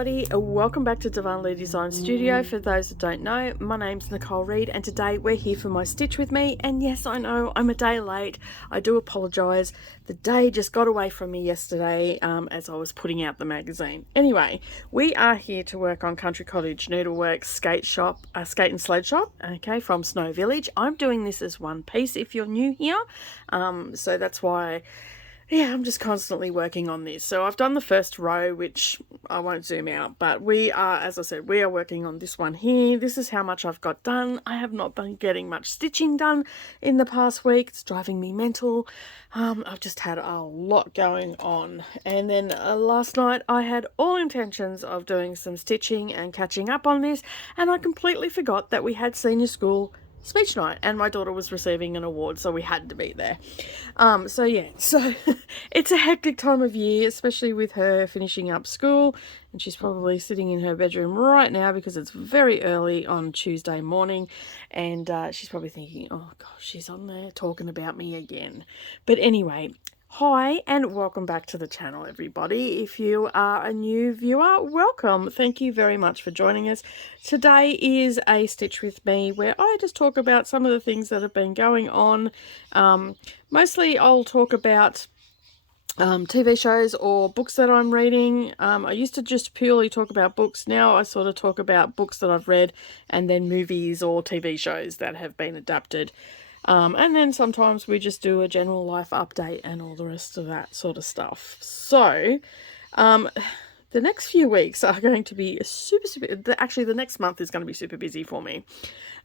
everybody, welcome back to Darvanalee Designs Studio. For those that don't know, my name's Nicole Reid and today we're here for my Stitch With Me, and yes, I know I'm a day late. I do apologise. The day just got away from me yesterday as I was putting out the magazine. Anyway, we are here to work on Country Cottage Needlework skate and sled shop, okay, from Snow Village. I'm doing this as one piece if you're new here, so that's why I'm just constantly working on this. So I've done the first row, which I won't zoom out, but we are, as I said, we are working on this one here. This is how much I've got done. I have not been getting much stitching done in the past week. It's driving me mental. I've just had a lot going on. And then last night I had all intentions of doing some stitching and catching up on this, and I completely forgot that we had senior school speech night and my daughter was receiving an award, so we had to be there. So it's a hectic time of year, especially with her finishing up school, and she's probably sitting in her bedroom right now because it's very early on Tuesday morning, and she's probably thinking, oh gosh, she's on there talking about me again. But anyway, hi and welcome back to the channel, everybody. If you are a new viewer, welcome. Thank you very much for joining us. Today is a Stitch With Me where I just talk about some of the things that have been going on. Mostly I'll talk about TV shows or books that I'm reading. I used to just purely talk about books. Now I sort of talk about books that I've read and then movies or TV shows that have been adapted. And then sometimes we just do a general life update and all the rest of that sort of stuff. So, the next few weeks are going to be actually the next month is going to be super busy for me.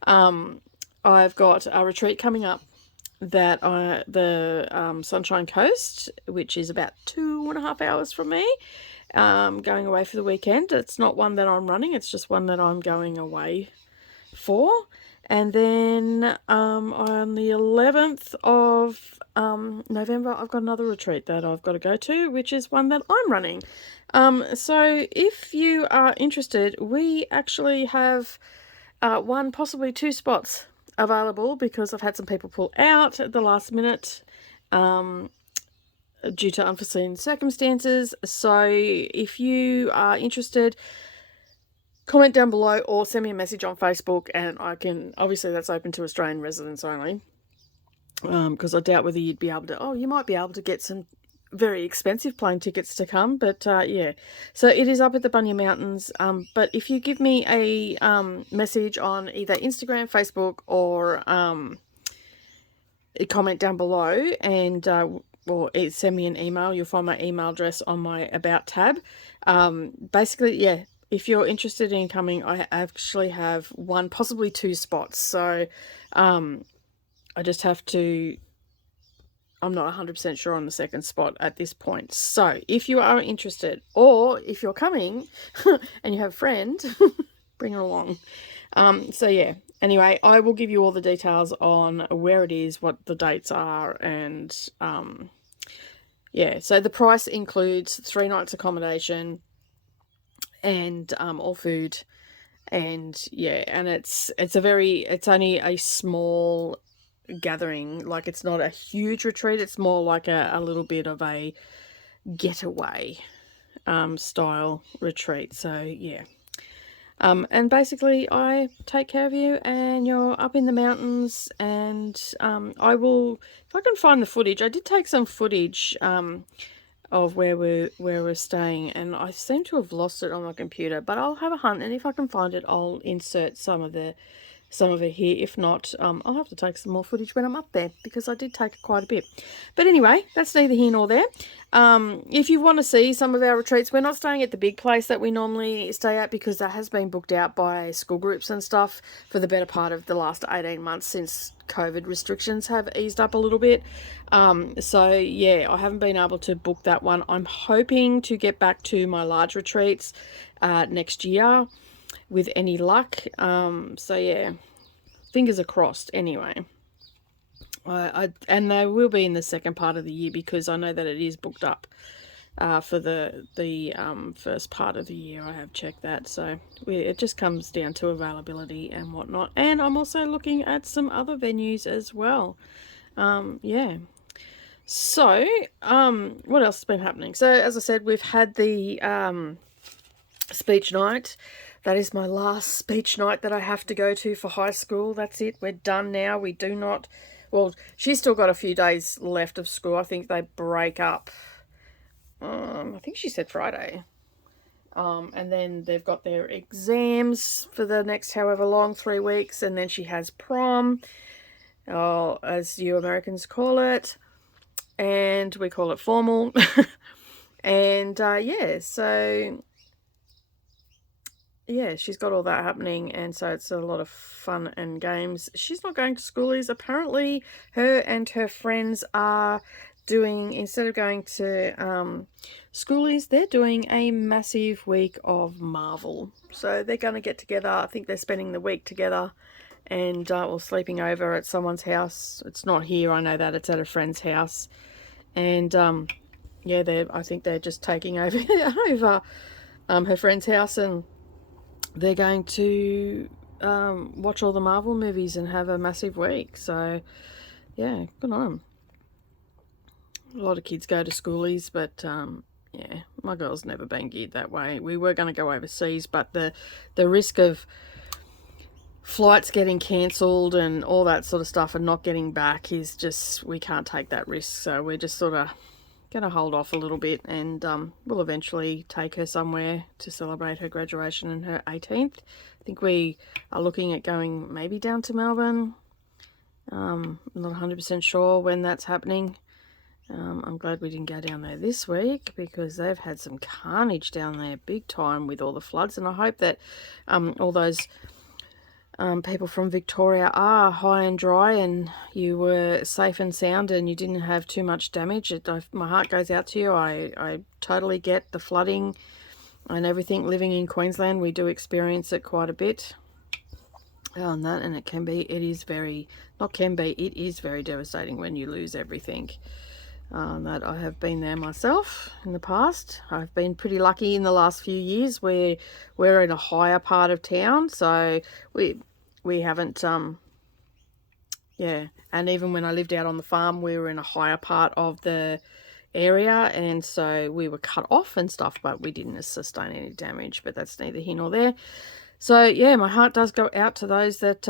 I've got a retreat coming up that the Sunshine Coast, which is about 2.5 hours from me, going away for the weekend. It's not one that I'm running, it's just one that I'm going away for. And then on the 11th of November, I've got another retreat that I've got to go to, which is one that I'm running. So if you are interested, we actually have one, possibly two spots available because I've had some people pull out at the last minute due to unforeseen circumstances. So if you are interested, comment down below or send me a message on Facebook, and I can, obviously that's open to Australian residents only, because I doubt whether you'd be able to, you might be able to get some very expensive plane tickets to come, but yeah, so it is up at the Bunya Mountains. But if you give me a message on either Instagram, Facebook, or a comment down below, and or send me an email, you'll find my email address on my About tab. Basically, yeah, if you're interested in coming, I actually have one, possibly two spots. So I just have to, I'm not 100% sure on the second spot at this point. So if you are interested, or if you're coming and you have a friend, bring her along. So yeah, anyway, I will give you all the details on where it is, what the dates are, and yeah, so the price includes 3 nights accommodation and all food, and yeah, and it's only a small gathering. Like, it's not a huge retreat, it's more like a little bit of a getaway style retreat. So yeah, and basically I take care of you and you're up in the mountains, and I will, if I can find the footage, I did take some footage of where we're staying, and I seem to have lost it on my computer, but I'll have a hunt, and if I can find it, I'll insert some of it here. If not, I'll have to take some more footage when I'm up there, because I did take quite a bit. But anyway, that's neither here nor there. If you want to see some of our retreats, we're not staying at the big place that we normally stay at, because that has been booked out by school groups and stuff for the better part of the last 18 months since COVID restrictions have eased up a little bit. So yeah, I haven't been able to book that one. I'm hoping to get back to my large retreats next year with any luck. So yeah, fingers are crossed anyway. And they will be in the second part of the year, because I know that it is booked up for the first part of the year. I have checked that, so it just comes down to availability and whatnot. And I'm also looking at some other venues as well. Yeah, so what else has been happening? So as I said, we've had the speech night. That is my last speech night that I have to go to for high school. That's it. We're done now. We do not... Well, she's still got a few days left of school. I think they break up. I think she said Friday. And then they've got their exams for the next however long, 3 weeks. And then she has prom, as you Americans call it. And we call it formal. And yeah, so... yeah, she's got all that happening, and so it's a lot of fun and games. She's not going to schoolies. Apparently, her and her friends are doing, instead of going to schoolies, they're doing a massive week of Marvel. So they're going to get together. I think they're spending the week together and or sleeping over at someone's house. It's not here, I know that. It's at a friend's house. And yeah, I think they're just taking over, her friend's house, and they're going to watch all the Marvel movies and have a massive week. So, yeah, good on them. A lot of kids go to schoolies, but, yeah, my girl's never been geared that way. We were going to go overseas, but the risk of flights getting cancelled and all that sort of stuff and not getting back is just, we can't take that risk. So we're just sort of going to hold off a little bit, and we'll eventually take her somewhere to celebrate her graduation and her 18th. I think we are looking at going maybe down to Melbourne. I'm not 100% sure when that's happening. I'm glad we didn't go down there this week, because they've had some carnage down there big time with all the floods, and I hope that all those people from Victoria are high and dry and you were safe and sound and you didn't have too much damage. My heart goes out to you. I totally get the flooding and everything. Living in Queensland, we do experience it quite a bit. And it is very devastating when you lose everything. That I have been there myself in the past. I've been pretty lucky in the last few years where we're in a higher part of town, so we haven't yeah, and even when I lived out on the farm, we were in a higher part of the area, and so we were cut off and stuff, but we didn't sustain any damage. But that's neither here nor there. So yeah, my heart does go out to those that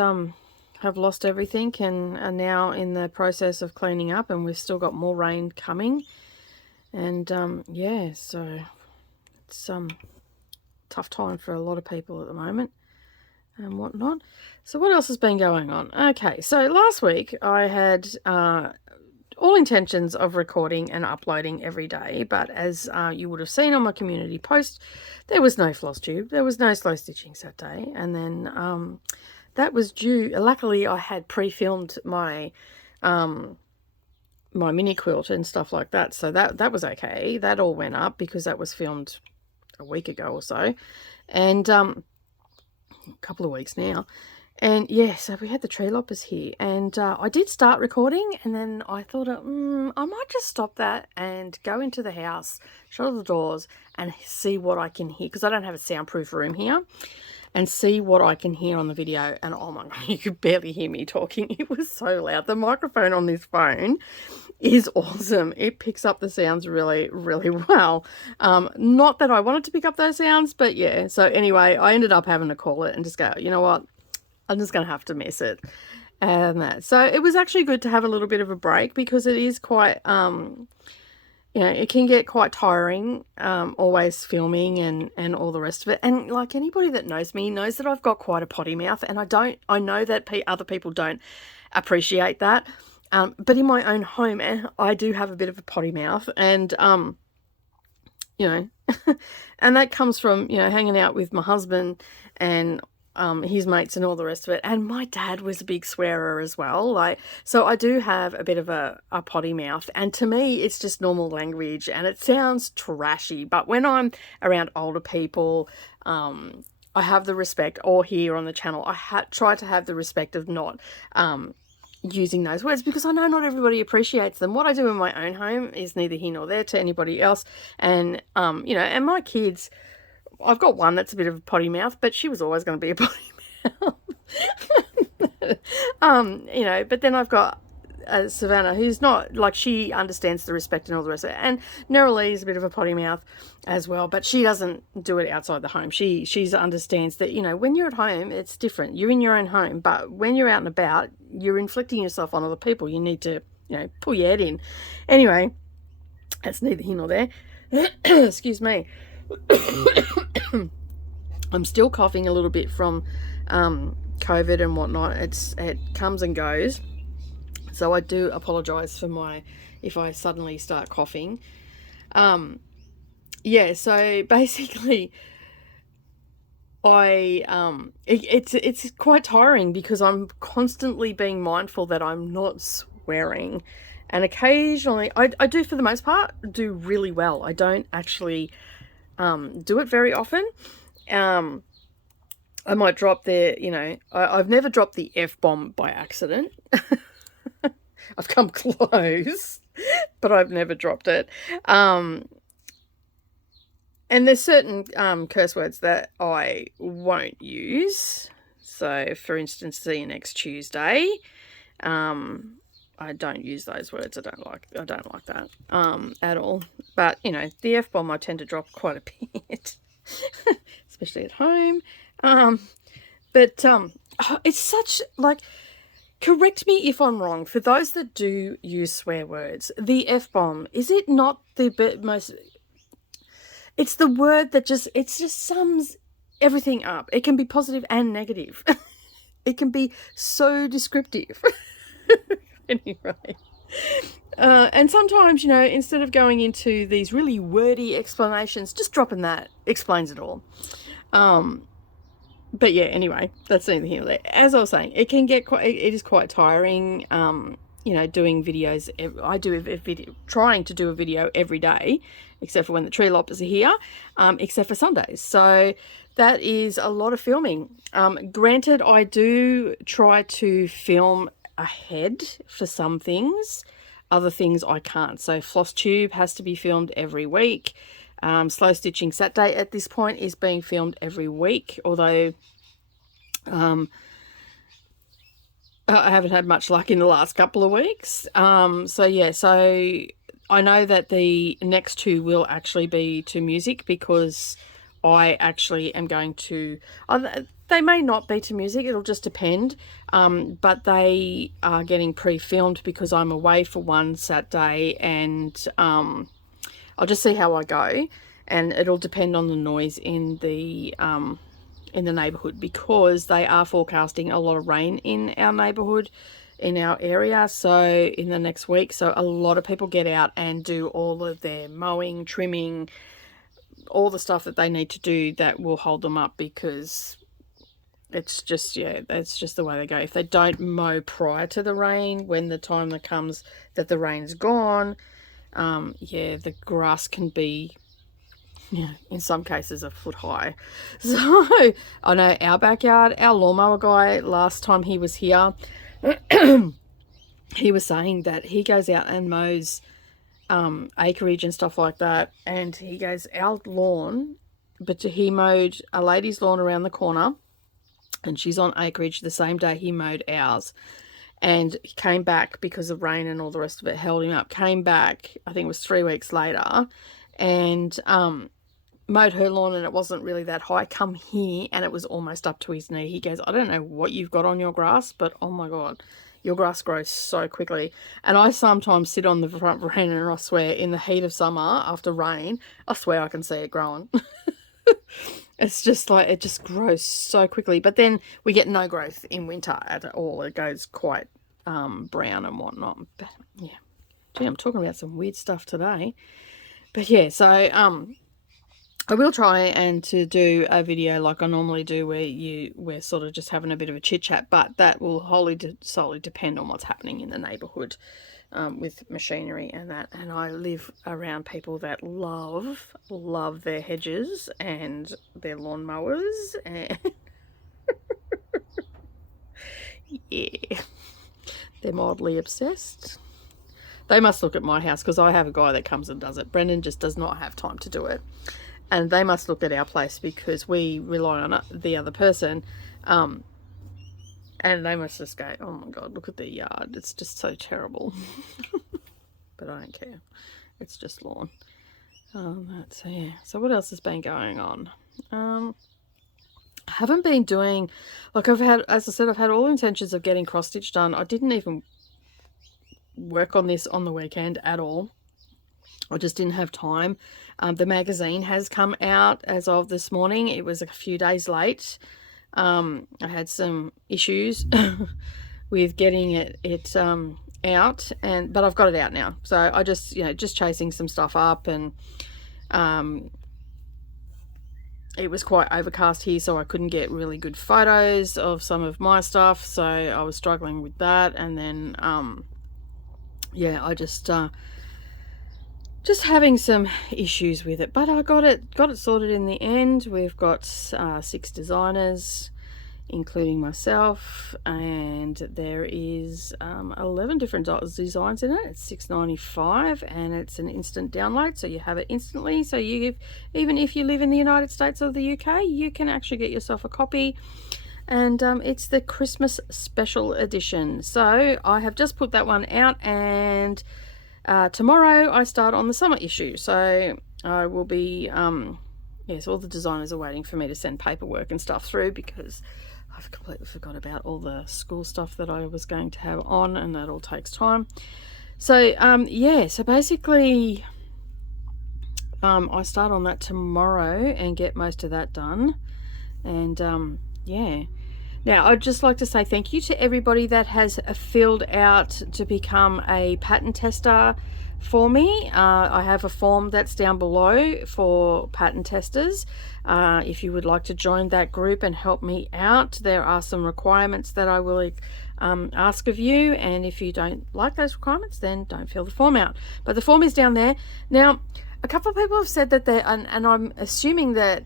have lost everything and are now in the process of cleaning up, and we've still got more rain coming. And yeah, so it's tough time for a lot of people at the moment and whatnot. So what else has been going on? Okay, so last week I had all intentions of recording and uploading every day, but as you would have seen on my community post, there was no Flosstube, there was no slow stitching that day, and then that was due. Luckily, I had pre-filmed my my mini quilt and stuff like that, so that was okay. That all went up because that was filmed a week ago or so, and a couple of weeks now. And yeah, so we had the tree loppers here, and I did start recording, and then I thought, I might just stop that and go into the house, shut all the doors, and see what I can hear, because I don't have a soundproof room here, and see what I can hear on the video. And oh my God, you could barely hear me talking. It was so loud. The microphone on this phone is awesome. It picks up the sounds really, really well. Not that I wanted to pick up those sounds, but yeah. So anyway, I ended up having to call it and just go, you know what? I'm just going to have to miss it. So it was actually good to have a little bit of a break, because it is quite, you know, it can get quite tiring, always filming and all the rest of it. And like anybody that knows me knows that I've got quite a potty mouth, and I know that other people don't appreciate that. But in my own home, I do have a bit of a potty mouth, and, you know, and that comes from, you know, hanging out with my husband and his mates and all the rest of it. And my dad was a big swearer as well. Like, so I do have a bit of a potty mouth, and to me it's just normal language and it sounds trashy. But when I'm around older people, I have the respect, or here on the channel, I try to have the respect of not using those words, because I know not everybody appreciates them. What I do in my own home is neither here nor there to anybody else. And you know, and my kids, I've got one that's a bit of a potty mouth, but she was always going to be a potty mouth. You know, but then I've got Savannah, who's not, like, she understands the respect and all the rest of it. And Neroli is a bit of a potty mouth as well, but she doesn't do it outside the home. She understands that, you know, when you're at home, it's different. You're in your own home, but when you're out and about, you're inflicting yourself on other people. You need to, you know, pull your head in. Anyway, that's neither here nor there. Excuse me. I'm still coughing a little bit from COVID and whatnot. It comes and goes, so I do apologize for if I suddenly start coughing. Yeah, so basically it's quite tiring because I'm constantly being mindful that I'm not swearing, and occasionally I do, for the most part, do really well. I don't actually do it very often. I might drop I've never dropped the F-bomb by accident. I've come close, but I've never dropped it. And there's certain curse words that I won't use. So, for instance, see you next Tuesday. I don't use those words. I don't like that at all. But, you know, the F-bomb I tend to drop quite a bit, especially at home. It's such, like, correct me if I'm wrong, for those that do use swear words, the F-bomb, is it not the most, it's the word that just sums everything up. It can be positive and negative. It can be so descriptive. Anyway, and sometimes, you know, instead of going into these really wordy explanations, just dropping that explains it all. But yeah, anyway, that's neither here nor there. As I was saying, it is quite tiring, you know, doing videos. I do a video, trying to do a video every day, except for when the tree loppers are here, except for Sundays. So that is a lot of filming. Granted, I do try to film ahead for some things. Other things I can't. So Flosstube has to be filmed every week. Slow Stitching Saturday at this point is being filmed every week, although I haven't had much luck in the last couple of weeks. So yeah, so I know that the next two will actually be to music, because I actually am going to, they may not be to music, it'll just depend, but they are getting pre-filmed because I'm away for one Saturday, and I'll just see how I go, and it'll depend on the noise in the neighborhood, because they are forecasting a lot of rain in our neighborhood, in our area, so in the next week. So a lot of people get out and do all of their mowing, trimming, all the stuff that they need to do that will hold them up, because it's just, yeah, that's just the way they go. If they don't mow prior to the rain, when the time that comes that the rain's gone, yeah, the grass can be, yeah, in some cases a foot high. So I know our backyard, our lawnmower guy, last time he was here, he was saying that he goes out and mows acreage and stuff like that, and he goes, our lawn, but he mowed a lady's lawn around the corner, and she's on acreage, the same day he mowed ours. And he came back because of rain and all the rest of it held him up. Came back, I think it was 3 weeks later, and mowed her lawn, and it wasn't really that high. Come here, and it was almost up to his knee. He goes, I don't know what you've got on your grass, but oh my God, your grass grows so quickly. And I sometimes sit on the front veranda, and I swear, in the heat of summer, after rain, I swear I can see it growing. It's just like, it just grows so quickly. But then we get no growth in winter at all. It goes quite brown and whatnot. But yeah, gee, I'm talking about some weird stuff today. But yeah, so I will try and to do a video like I normally do, where we're sort of just having a bit of a chit chat, but that will solely depend on what's happening in the neighborhood with machinery and that. And I live around people that love their hedges and their lawnmowers, and yeah, they're mildly obsessed. They must look at my house, because I have a guy that comes and does it. Brendan just does not have time to do it. And they must look at our place, because we rely on the other person. And they must just go, oh my God, look at the yard. It's just so terrible. But I don't care. It's just lawn. Let's see. So what else has been going on? I haven't been doing, like I've had, as I said, I've had all intentions of getting cross stitch done. I didn't even work on this on the weekend at all. I just didn't have time. The magazine has come out as of this morning. It was a few days late. I had some issues with getting it out, but I've got it out now. So I just, just chasing some stuff up, and it was quite overcast here, so I couldn't get really good photos of some of my stuff, so I was struggling with that. And then yeah, I just having some issues with it, but I got it sorted in the end. We've got 6 designers, including myself, and there is 11 different designs in it. It's $6.95, and it's an instant download, so you have it instantly. So even if you live in the United States or the UK, you can actually get yourself a copy. And it's the Christmas special edition. So I have just put that one out, and tomorrow I start on the summer issue. So I will be yes, all the designers are waiting for me to send paperwork and stuff through, because I've completely forgot about all the school stuff that I was going to have on, and that all takes time. So yeah, so basically I start on that tomorrow and get most of that done. And yeah, now I'd just like to say thank you to everybody that has filled out to become a pattern tester for me. I have a form that's down below for pattern testers. If you would like to join that group and help me out, there are some requirements that I will ask of you, and if you don't like those requirements, then don't fill the form out. But the form is down there. Now, a couple of people have said that and I'm assuming that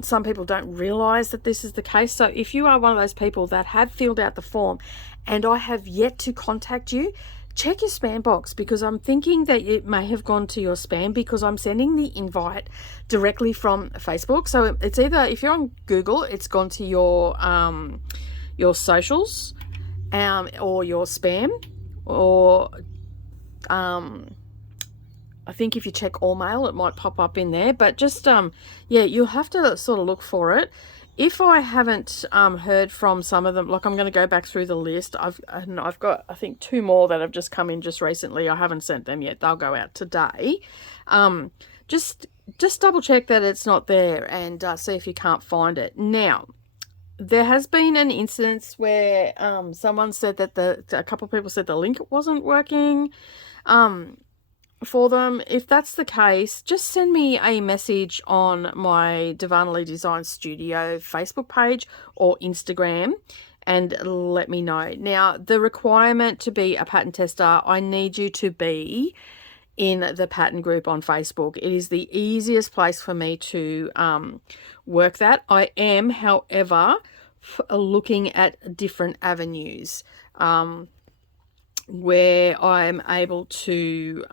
some people don't realize that this is the case. So if you are one of those people that have filled out the form and I have yet to contact you, check your spam box, because I'm thinking that it may have gone to your spam, because I'm sending the invite directly from Facebook. So it's either, if you're on Google, it's gone to your socials or your spam, or I think if you check all mail, it might pop up in there. But just yeah, you'll have to sort of look for it. If I haven't heard from some of them, like, I'm going to go back through the list. I've got, I think, 2 more that have just come in just recently. I haven't sent them yet. They'll go out today. Just double check that it's not there, and see if you can't find it. Now, there has been an instance where someone said that a couple of people said the link wasn't working for them. If that's the case, just send me a message on my Darvanalee Designs Studio Facebook page or Instagram and let me know. Now, the requirement to be a pattern tester, I need you to be in the pattern group on Facebook. It is the easiest place for me to work that. I am, however, looking at different avenues where I'm able to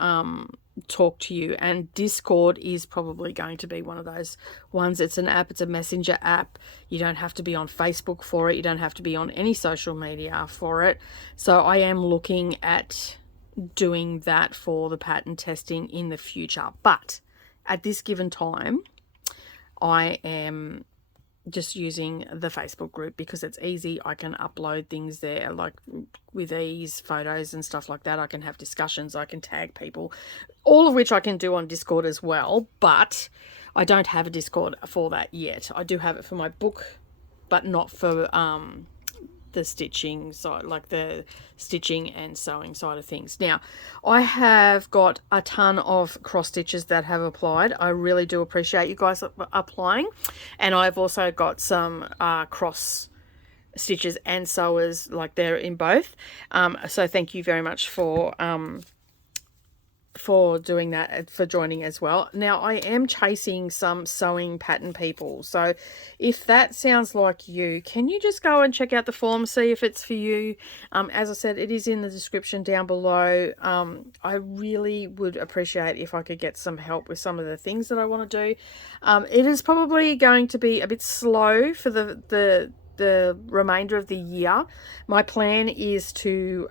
talk to you, and Discord is probably going to be one of those ones. It's an app, it's a messenger app. You don't have to be on Facebook for it, you don't have to be on any social media for it. So I am looking at doing that for the pattern testing in the future, but at this given time I am just using the Facebook group because it's easy. I can upload things there, like with ease, photos and stuff like that. I can have discussions, I can tag people, all of which I can do on Discord as well, but I don't have a Discord for that yet. I do have it for my book, but not for the stitching side, like the stitching and sewing side of things. Now, I have got a ton of cross stitches that have applied. I really do appreciate you guys applying, and I've also got some cross stitches and sewers, like they're in both. So thank you very much for doing that, for joining as well. Now, I am chasing some sewing pattern people, so if that sounds like you, can you just go and check out the form, see if it's for you? As I said, it is in the description down below. I really would appreciate if I could get some help with some of the things that I want to do. It is probably going to be a bit slow for the the remainder of the year, my plan is to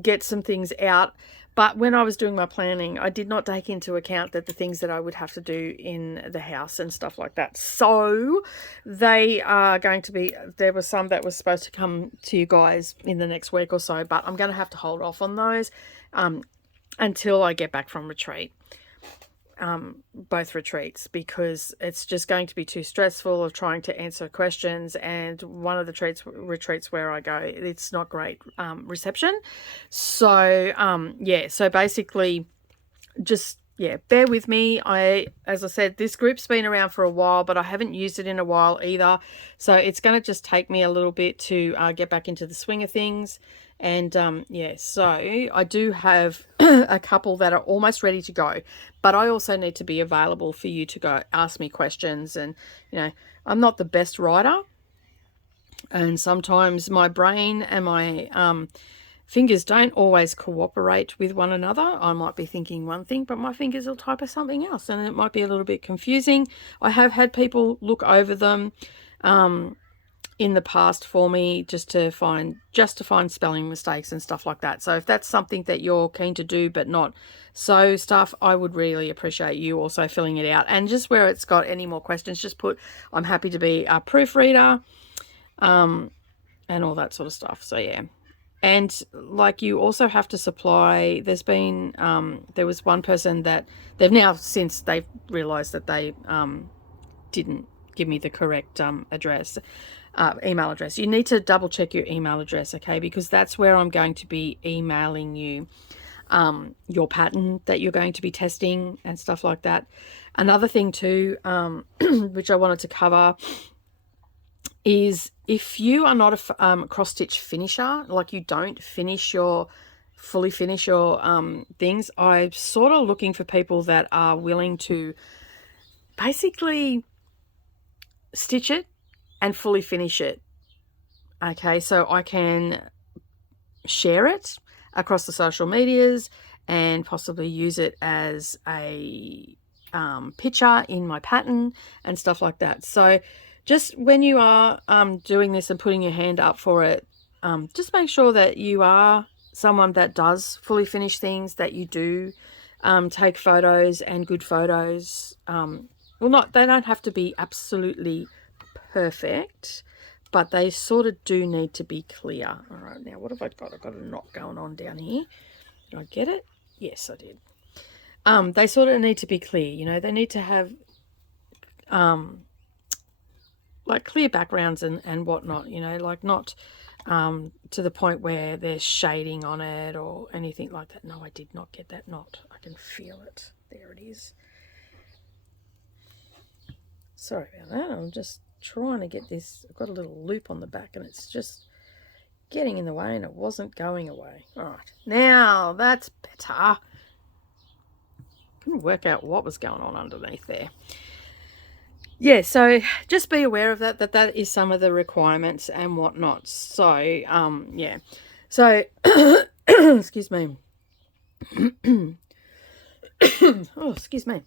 get some things out. But when I was doing my planning, I did not take into account that the things that I would have to do in the house and stuff like that. So they are going to be, there was some that was supposed to come to you guys in the next week or so, but I'm going to have to hold off on those until I get back from retreat. Both retreats, because it's just going to be too stressful of trying to answer questions, and one of the retreats where I go, it's not great reception. So yeah, so basically just, yeah, bear with me. As I said, this group's been around for a while, but I haven't used it in a while either, so it's going to just take me a little bit to get back into the swing of things. And yeah, so I do have a couple that are almost ready to go, but I also need to be available for you to go ask me questions. And you know, I'm not the best writer, and sometimes my brain and my fingers don't always cooperate with one another. I might be thinking one thing, but my fingers will type something else, and it might be a little bit confusing. I have had people look over them in the past for me just to find spelling mistakes and stuff like that. So if that's something that you're keen to do but not sew stuff, I would really appreciate you also filling it out. And just where it's got any more questions, just put I'm happy to be a proofreader, and all that sort of stuff. So yeah. And like, you also have to supply, there's been there was one person that they've now, since they've realized that they didn't give me the correct address, email address. You need to double check your email address, okay? Because that's where I'm going to be emailing you your pattern that you're going to be testing and stuff like that. Another thing too, which I wanted to cover, is if you are not a cross stitch finisher, like you don't fully finish your things, I'm sort of looking for people that are willing to basically stitch it and fully finish it, okay? So I can share it across the social medias and possibly use it as a picture in my pattern and stuff like that. So just when you are doing this and putting your hand up for it, just make sure that you are someone that does fully finish things, that you do take photos, and good photos. Well, they don't have to be absolutely perfect, but they sort of do need to be clear. All right, now what have I got? I've got a knot going on down here. Did I get it? Yes, I did. They sort of need to be clear, you know. They need to have like clear backgrounds and whatnot, you know, like not to the point where there's shading on it or anything like that. No, I did not get that knot. I can feel it. There it is. Sorry about that. I'm just trying to get this. I've got a little loop on the back and it's just getting in the way, and it wasn't going away. All right, now that's better. Couldn't work out what was going on underneath there. Yeah, so just be aware of that is some of the requirements and whatnot. So yeah, so excuse me. Oh, excuse me.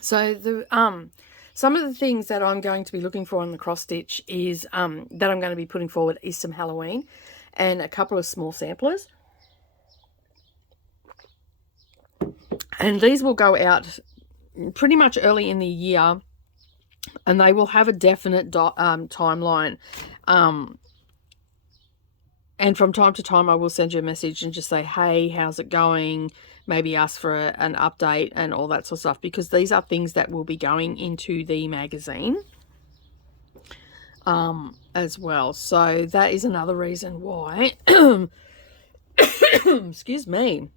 So the some of the things that I'm going to be looking for on the cross stitch is that I'm going to be putting forward is some Halloween and a couple of small samplers. And these will go out pretty much early in the year, and they will have a definite timeline. And from time to time, I will send you a message and just say, hey, how's it going? Maybe ask for an update and all that sort of stuff, because these are things that will be going into the magazine as well. So that is another reason why, excuse me,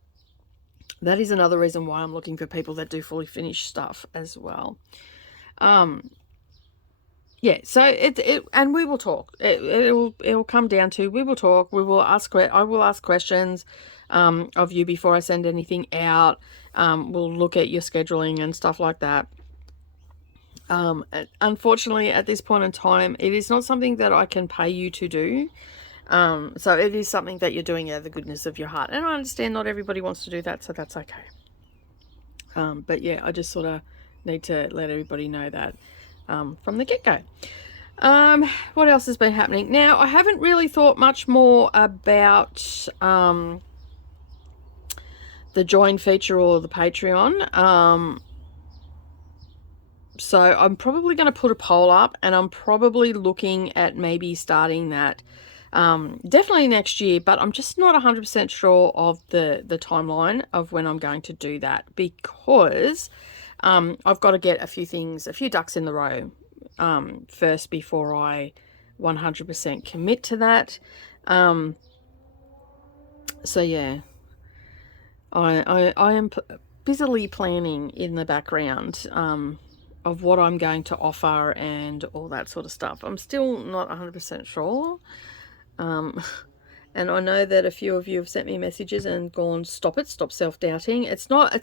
that is another reason why I'm looking for people that do fully finished stuff as well. Yeah, so and we will talk. It'll come down to, we will talk. I will ask questions of you before I send anything out. We'll look at your scheduling and stuff like that. Unfortunately, at this point in time, it is not something that I can pay you to do. So it is something that you're doing out of the goodness of your heart, and I understand not everybody wants to do that, so that's okay. But yeah, I just sort of need to let everybody know that from the get-go. What else has been happening? Now, I haven't really thought much more about the join feature or the Patreon. So I'm probably going to put a poll up, and I'm probably looking at maybe starting that definitely next year, but I'm just not 100% sure of the timeline of when I'm going to do that, because I've got to get a few ducks in the row first before I 100% commit to that. So yeah, I am busily planning in the background of what I'm going to offer and all that sort of stuff. I'm still not 100% sure. And I know that a few of you have sent me messages and gone, stop it, stop self-doubting. It's not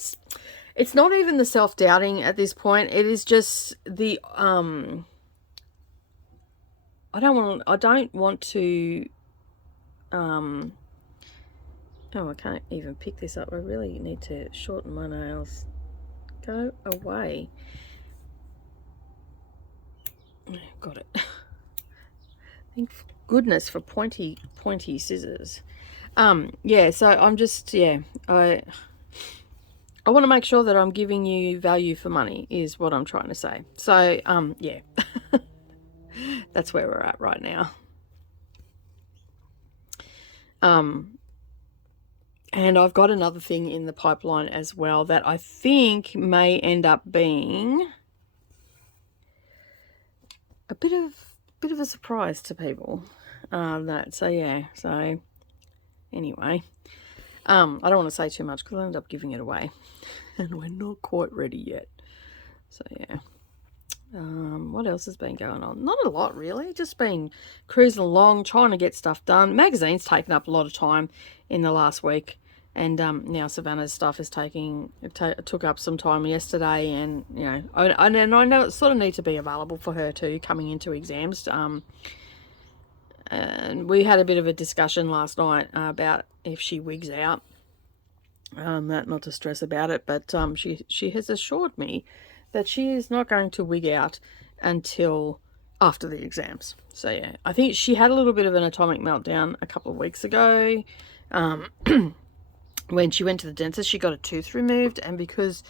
even the self-doubting at this point. It is just the I don't want to oh, I can't even pick this up. I really need to shorten my nails. Go away. Got it. Thank goodness for pointy scissors. Yeah, so I'm just, yeah, I want to make sure that I'm giving you value for money is what I'm trying to say. So, yeah, that's where we're at right now. And I've got another thing in the pipeline as well that I think may end up being a bit of a surprise to people. So yeah, so anyway, I don't want to say too much because I'll end up giving it away, and we're not quite ready yet. So yeah. What else has been going on? Not a lot really, just been cruising along, trying to get stuff done. Magazine's taken up a lot of time in the last week, and now Savannah's stuff is took up some time yesterday, and you know, I know it sort of need to be available for her too, coming into exams. And we had a bit of a discussion last night about if she wigs out. That not to stress about it, but she has assured me that she is not going to wig out until after the exams. So yeah, I think she had a little bit of an atomic meltdown a couple of weeks ago. When she went to the dentist, she got a tooth removed, and because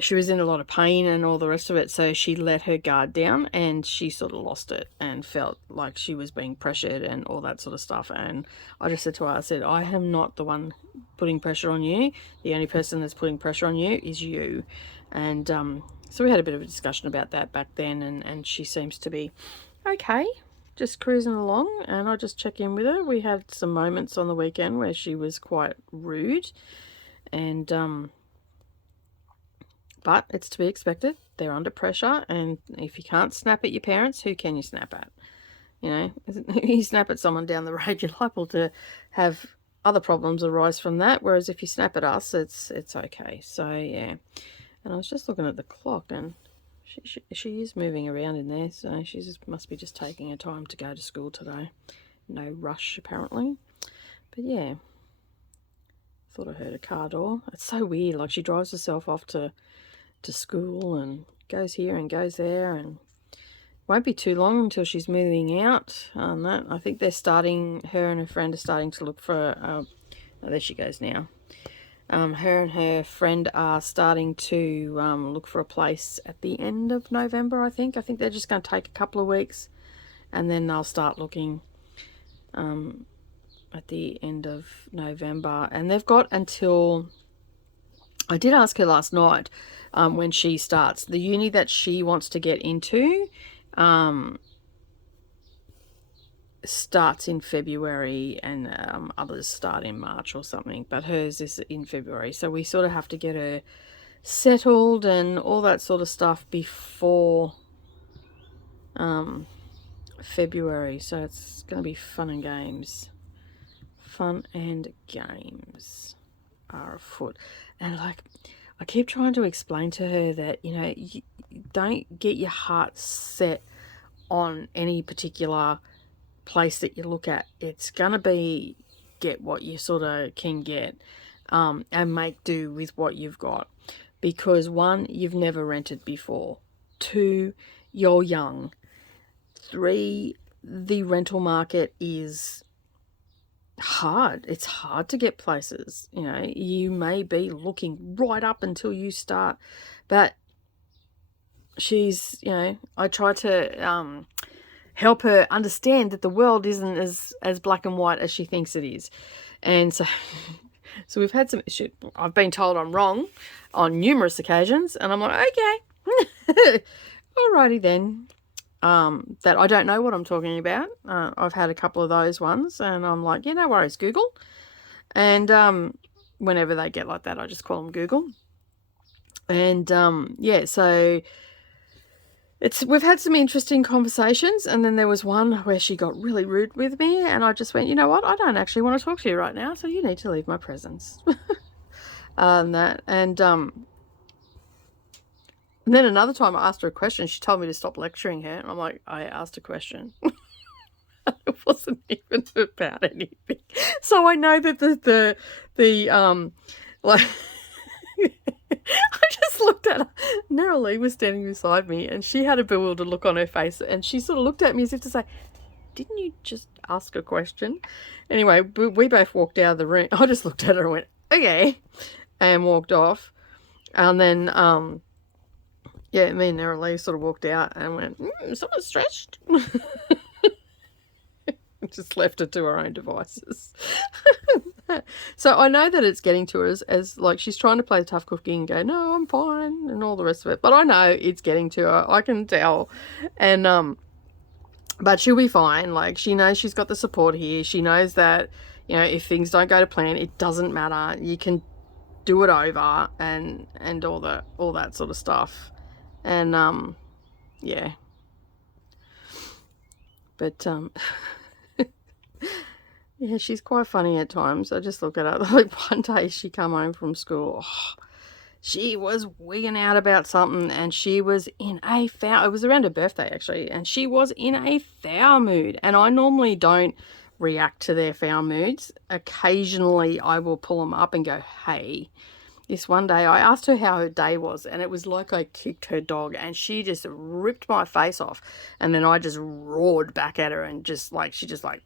she was in a lot of pain and all the rest of it, so she let her guard down and she sort of lost it and felt like she was being pressured and all that sort of stuff. And I just said to her, I said, I am not the one putting pressure on you. The only person that's putting pressure on you is you. And so we had a bit of a discussion about that back then, and she seems to be okay, just cruising along. And I just check in with her. We had some moments on the weekend where she was quite rude, and but it's to be expected. They're under pressure, and if you can't snap at your parents, who can you snap at? You know, you snap at someone down the road, you're liable to have other problems arise from that. Whereas if you snap at us, it's okay. So yeah. And I was just looking at the clock, and she is moving around in there, so she must be just taking her time to go to school today. No rush apparently. But yeah, thought I heard a car door. It's so weird. Like, she drives herself off to school and goes here and goes there, and won't be too long until she's moving out on that. I think they're starting, her and her friend are starting to look for oh, there she goes now. Her and her friend are starting to look for a place at the end of November, I think. I think they're just going to take a couple of weeks, and then they'll start looking at the end of November. And they've got until, I did ask her last night, when she starts, the uni that she wants to get into starts in February, and others start in March or something, but hers is in February. So we sort of have to get her settled and all that sort of stuff before February. So it's going to be fun and games. Fun and games are afoot. And like, I keep trying to explain to her that, you know, you don't get your heart set on any particular place that you look at. It's going to be get what you sort of can get, and make do with what you've got. Because one, you've never rented before. Two, you're young. 3, the rental market is hard. It's hard to get places. You know, you may be looking right up until you start, but she's, you know, I try to help her understand that the world isn't as black and white as she thinks it is. And so so we've had some issue. I've been told I'm wrong on numerous occasions, and I'm like, okay, alrighty then. That I don't know what I'm talking about. I've had a couple of those ones, and I'm like, yeah, no worries, Google. And whenever they get like that, I just call them Google. And yeah, so we've had some interesting conversations, and then there was one where she got really rude with me, and I just went, you know what, I don't actually want to talk to you right now, so you need to leave my presence. And then another time I asked her a question, she told me to stop lecturing her, and I'm like, I asked a question. It wasn't even about anything. So I know that like I just looked at her. Narrowly was standing beside me, and she had a bewildered look on her face, and she sort of looked at me as if to say, didn't you just ask a question? Anyway, we both walked out of the room. I just looked at her and went, okay, and walked off. And then yeah, me and Narrowly sort of walked out and went, someone's stretched. Just left her to her own devices. So I know that it's getting to her as like she's trying to play tough cookie and go, no, I'm fine, and all the rest of it. But I know it's getting to her. I can tell. And but she'll be fine. Like, she knows she's got the support here. She knows that, you know, if things don't go to plan, it doesn't matter. You can do it over and all that sort of stuff. And yeah. But yeah, she's quite funny at times. I just look at her. Like, one day she come home from school. Oh, she was wigging out about something, and she was in a foul. It was around her birthday, actually, and she was in a foul mood. And I normally don't react to their foul moods. Occasionally, I will pull them up and go, hey. This one day, I asked her how her day was, and it was like I kicked her dog, and she just ripped my face off. And then I just roared back at her, and just like, she just like,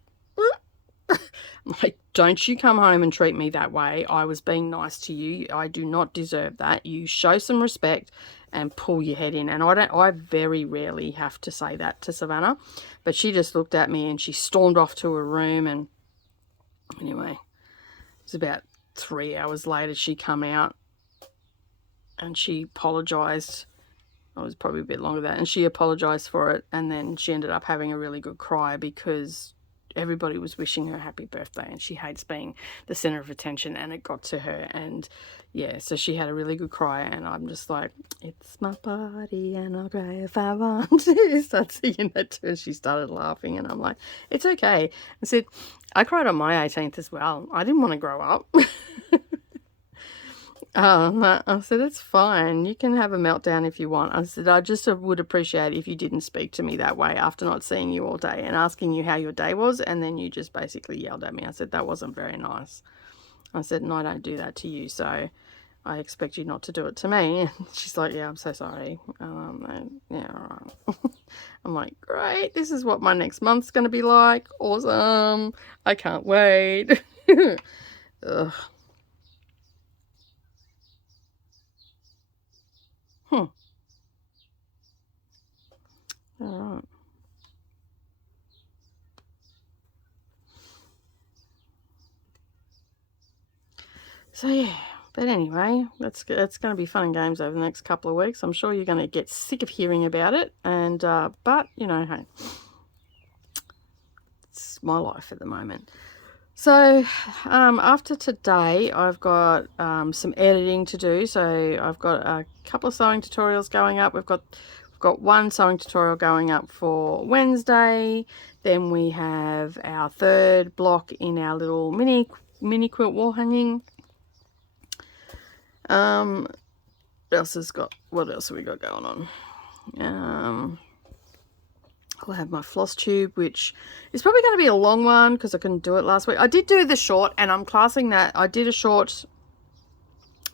I'm like, don't you come home and treat me that way. I was being nice to you. I do not deserve that. You show some respect and pull your head in. And I very rarely have to say that to Savannah, but she just looked at me and she stormed off to her room. And anyway, it was about 3 hours later she come out and she apologized. It was probably a bit longer than that, and she apologized for it. And then she ended up having a really good cry because everybody was wishing her happy birthday, and she hates being the center of attention, and it got to her. And yeah, so she had a really good cry, and I'm just like, it's my party and I'll cry if I want to. Start singing that to her. She started laughing, and I'm like, it's okay. I said, I cried on my 18th as well. I didn't want to grow up. I said, it's fine. You can have a meltdown if you want. I said, I just would appreciate if you didn't speak to me that way after not seeing you all day and asking you how your day was, and then you just basically yelled at me. I said, that wasn't very nice. I said, and I don't do that to you, so I expect you not to do it to me. And she's like, yeah, I'm so sorry. Yeah, all right. I'm like, great. This is what my next month's going to be like. Awesome. I can't wait. Ugh. All right. So yeah, but anyway, it's going to be fun and games over the next couple of weeks. I'm sure you're going to get sick of hearing about it, and but you know, hey, it's my life at the moment. So after today, I've got some editing to do. So I've got a couple of sewing tutorials going up. We've got one sewing tutorial going up for Wednesday. Then we have our third block in our little mini quilt wall hanging. What else have we got going on? I'll have my floss tube, which is probably going to be a long one because I couldn't do it last week. I did do the short, and I'm classing that. I did a short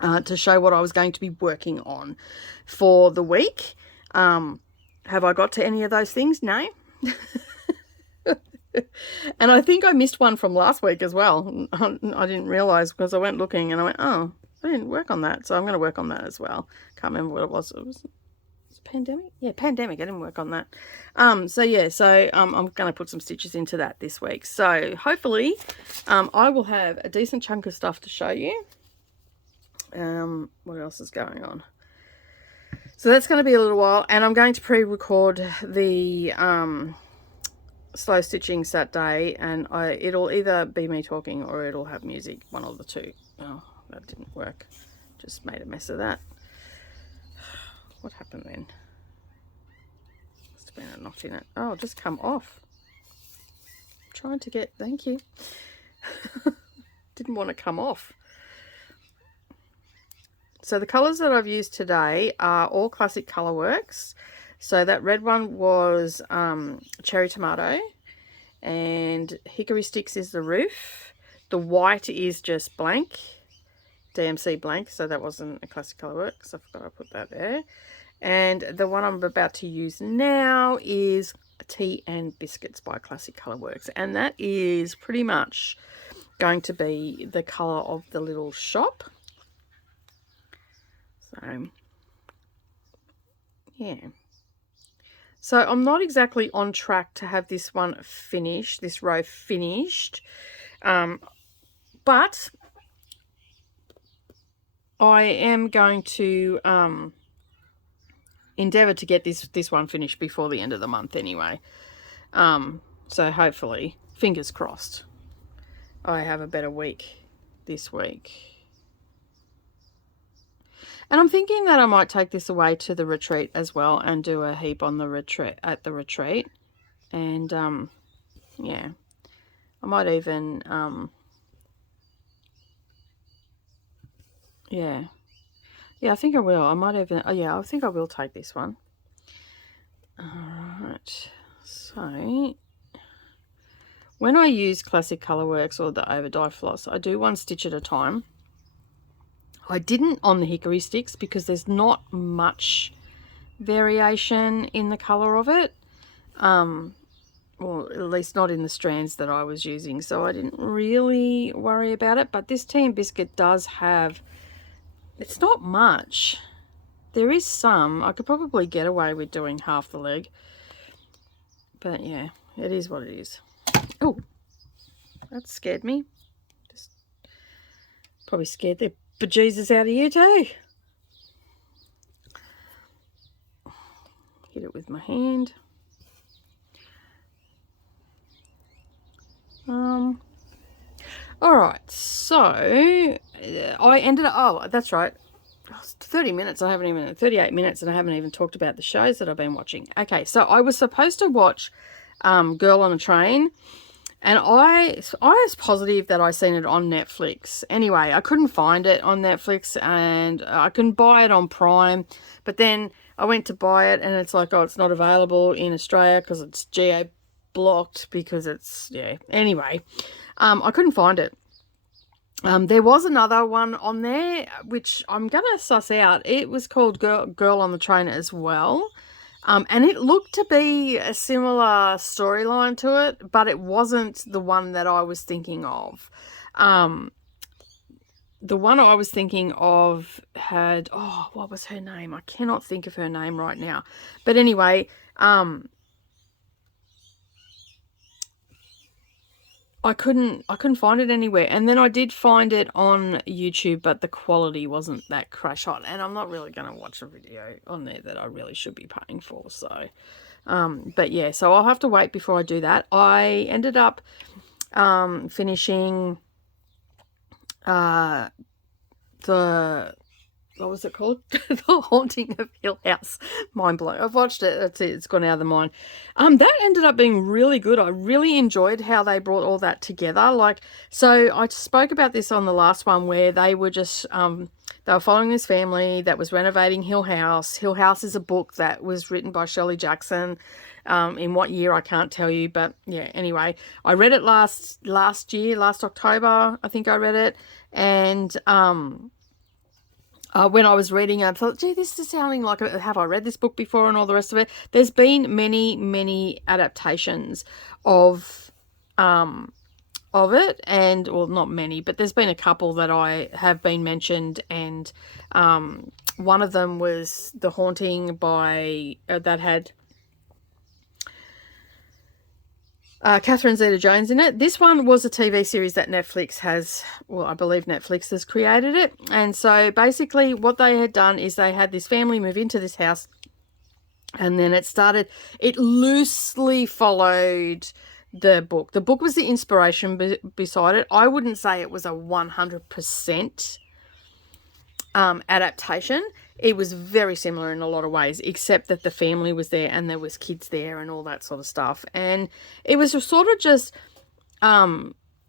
to show what I was going to be working on for the week. Have I got to any of those things? No. And I think I missed one from last week as well. I didn't realise because I went looking and I went, oh, I didn't work on that. So I'm going to work on that as well. Can't remember what it was. It was pandemic? Yeah, pandemic. I didn't work on that. So yeah, so I'm going to put some stitches into that this week. So hopefully I will have a decent chunk of stuff to show you. What else is going on? So that's going to be a little while, and I'm going to pre-record the slow stitchings that day, and it'll either be me talking or it'll have music, one of the two. Oh, that didn't work. Just made a mess of that. What happened then? Must have been a knot in it. Oh, just come off. Trying to get, thank you. Didn't want to come off. So the colours that I've used today are all classic Colourworks. So that red one was Cherry Tomato, and Hickory Sticks is the roof. The white is just blank, DMC blank, so that wasn't a classic Colourworks. I forgot I put that there. And the one I'm about to use now is Tea and Biscuits by Classic Colourworks, and that is pretty much going to be the colour of the little shop. So yeah, so I'm not exactly on track to have this one finished, this row finished, but I am going to endeavour to get this one finished before the end of the month anyway. So hopefully, fingers crossed, I have a better week this week. And I'm thinking that I might take this away to the retreat as well and do a heap on the retreat, at the retreat. And yeah, I might even yeah, I think I will. I might even, oh yeah, I think I will take this one. Alright, so when I use Classic Colourworks or the Overdye floss, I do one stitch at a time. I didn't on the hickory sticks because there's not much variation in the colour of it. Well, at least not in the strands that I was using, so I didn't really worry about it. But this Tea and Biscuit does have, it's not much. There is some. I could probably get away with doing half the leg. But yeah, it is what it is. Oh, that scared me. Just probably scared the bejesus out of you too. Hit it with my hand. All right, so I ended up, oh, that's right. 30 minutes, 38 minutes, and I haven't even talked about the shows that I've been watching. Okay, so I was supposed to watch Girl on a Train, and I was positive that I seen it on Netflix. Anyway, I couldn't find it on Netflix, and I couldn't buy it on Prime. But then I went to buy it, and it's like, oh, it's not available in Australia because it's geo-blocked because it's, yeah. Anyway, I couldn't find it. There was another one on there, which I'm going to suss out. It was called Girl on the Train as well. And it looked to be a similar storyline to it, but it wasn't the one that I was thinking of. The one I was thinking of had, oh, what was her name? I cannot think of her name right now. But anyway, I couldn't find it anywhere. And then I did find it on YouTube, but the quality wasn't that crash hot. And I'm not really going to watch a video on there that I really should be paying for. So, but yeah, so I'll have to wait before I do that. I ended up finishing what was it called? The Haunting of Hill House. Mind blowing. I've watched it. That's it. It's gone out of the mind. That ended up being really good. I really enjoyed how they brought all that together. Like, so I spoke about this on the last one where they were just, they were following this family that was renovating Hill House. Hill House is a book that was written by Shirley Jackson. In what year, I can't tell you. But yeah, anyway, I read it last year, last October, I think I read it. And, when I was reading it, I thought, gee, this is sounding like, have I read this book before and all the rest of it? There's been many adaptations of it, and, well, not many, but there's been a couple that I have been mentioned, and one of them was The Haunting by, that had Catherine Zeta-Jones in it. This one was a TV series that Netflix has, well, I believe Netflix has created it. And so basically what they had done is they had this family move into this house, and then it loosely followed the book. The book was the inspiration beside it. I wouldn't say it was a 100% adaptation. It was very similar in a lot of ways, except that the family was there and there was kids there and all that sort of stuff. And it was sort of just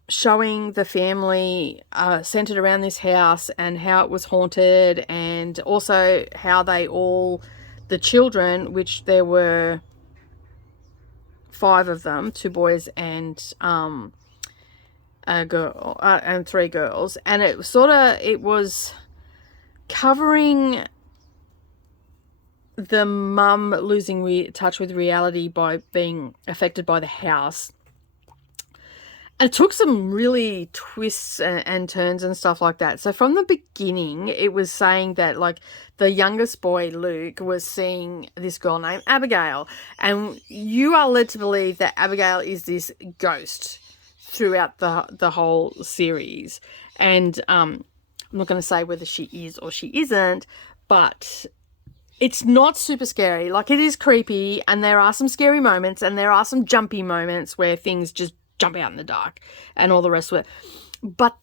showing the family centered around this house and how it was haunted, and also how the children, which there were 5 of them, 2 boys and a girl, and 3 girls, and it was covering the mum losing touch with reality by being affected by the house. And it took some really twists and turns and stuff like that. So from the beginning, it was saying that, like, the youngest boy, Luke, was seeing this girl named Abigail. And you are led to believe that Abigail is this ghost throughout the whole series. And I'm not going to say whether she is or she isn't, but it's not super scary. Like, it is creepy, and there are some scary moments, and there are some jumpy moments where things just jump out in the dark and all the rest of it. But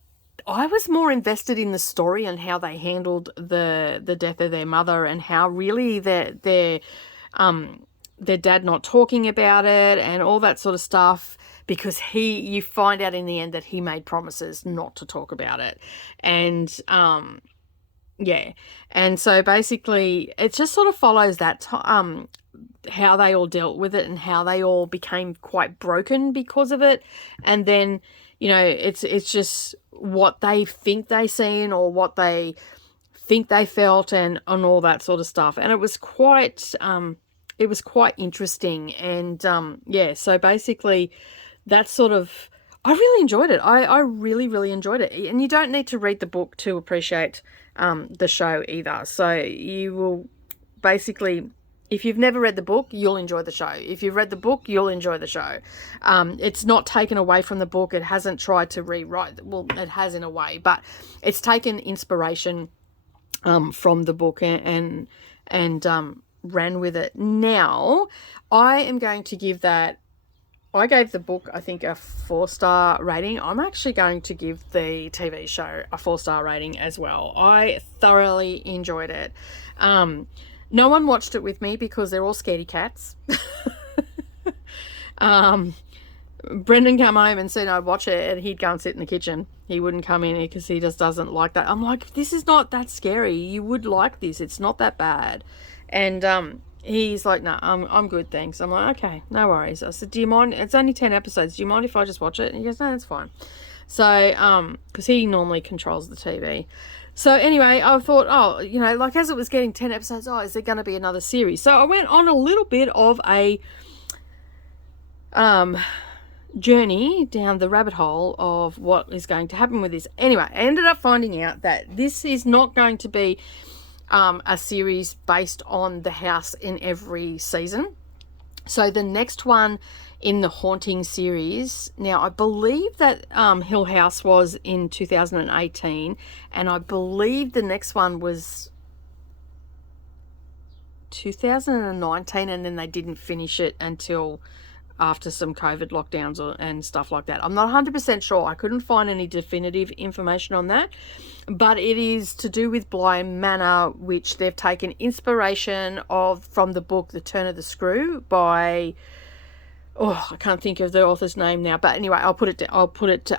I was more invested in the story and how they handled the death of their mother, and how really their dad not talking about it and all that sort of stuff, because you find out in the end that he made promises not to talk about it. And yeah, and so basically it just sort of follows that how they all dealt with it and how they all became quite broken because of it. And then, you know, it's just what they think they seen or what they think they felt, and all that sort of stuff. And it was quite interesting. And yeah, so basically that's sort of, I really enjoyed it. I really enjoyed it. And you don't need to read the book to appreciate the show either. So you will basically, if you've never read the book, you'll enjoy the show. If you've read the book, you'll enjoy the show. It's not taken away from the book. It hasn't tried to rewrite. Well, it has in a way, but it's taken inspiration from the book and ran with it. Now, I am going to give that, I gave the book, I think, a 4-star rating. I'm actually going to give the TV show a 4-star rating as well. I thoroughly enjoyed it. No one watched it with me because they're all scaredy cats. Brendan came home and said I'd watch it, and he'd go and sit in the kitchen. He wouldn't come in here because he just doesn't like that. I'm like, this is not that scary. You would like this. It's not that bad. And he's like, no, I'm good, thanks. I'm like, okay, no worries. I said, do you mind? It's only 10 episodes. Do you mind if I just watch it? And he goes, no, that's fine. So, because he normally controls the TV. So anyway, I thought, oh, you know, like, as it was getting 10 episodes, oh, is there going to be another series? So I went on a little bit of a journey down the rabbit hole of what is going to happen with this. Anyway, I ended up finding out that this is not going to be a series based on the house in every season. So the next one in the Haunting series, now I believe that Hill House was in 2018, and I believe the next one was 2019, and then they didn't finish it until after some COVID lockdowns and stuff like that. I'm not 100% sure. I couldn't find any definitive information on that, but it is to do with Bly Manor, which they've taken inspiration from the book The Turn of the Screw by, I can't think of the author's name now, but anyway, I'll put it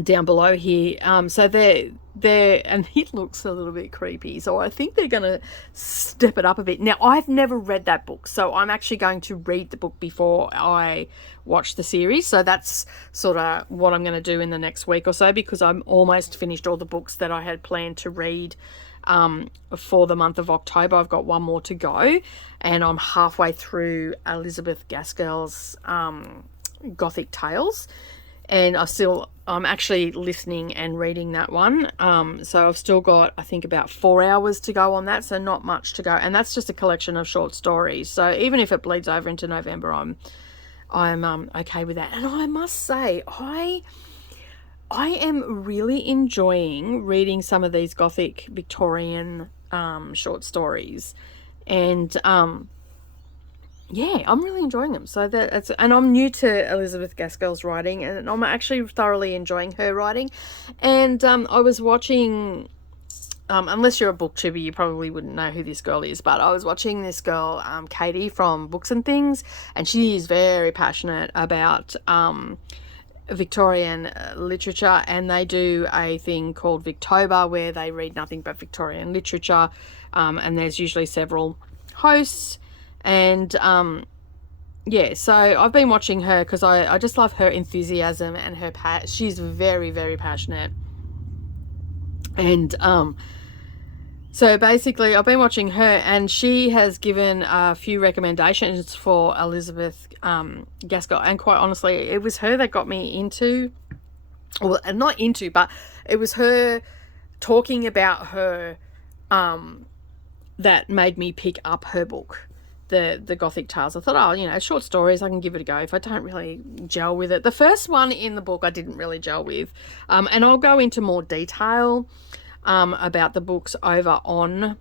down below here. So they're and it looks a little bit creepy, so I think they're going to step it up a bit. Now, I've never read that book, so I'm actually going to read the book before I watch the series. So that's sort of what I'm going to do in the next week or so, because I'm almost finished all the books that I had planned to read for the month of October. I've got one more to go, and I'm halfway through Elizabeth Gaskell's Gothic Tales, and I'm actually listening and reading that one. So I've still got, I think, about 4 hours to go on that, so not much to go. And that's just a collection of short stories. So even if it bleeds over into November, I'm okay with that. And I must say, I am really enjoying reading some of these Gothic Victorian short stories, and yeah, I'm really enjoying them. So and I'm new to Elizabeth Gaskell's writing, and I'm actually thoroughly enjoying her writing. And I was watching, unless you're a booktuber, you probably wouldn't know who this girl is, but I was watching this girl, Katie from Books and Things, and she is very passionate about Victorian literature, and they do a thing called Victober where they read nothing but Victorian literature, and there's usually several hosts. And yeah, so I've been watching her because I just love her enthusiasm and her she's very, very passionate. And so basically I've been watching her, and she has given a few recommendations for Elizabeth Gaskell, and quite honestly, it was her that got me into, well, not into, but it was her talking about her that made me pick up her book, the Gothic Tales. I thought, oh, you know, short stories, I can give it a go if I don't really gel with it. The first one in the book I didn't really gel with, and I'll go into more detail about the books over on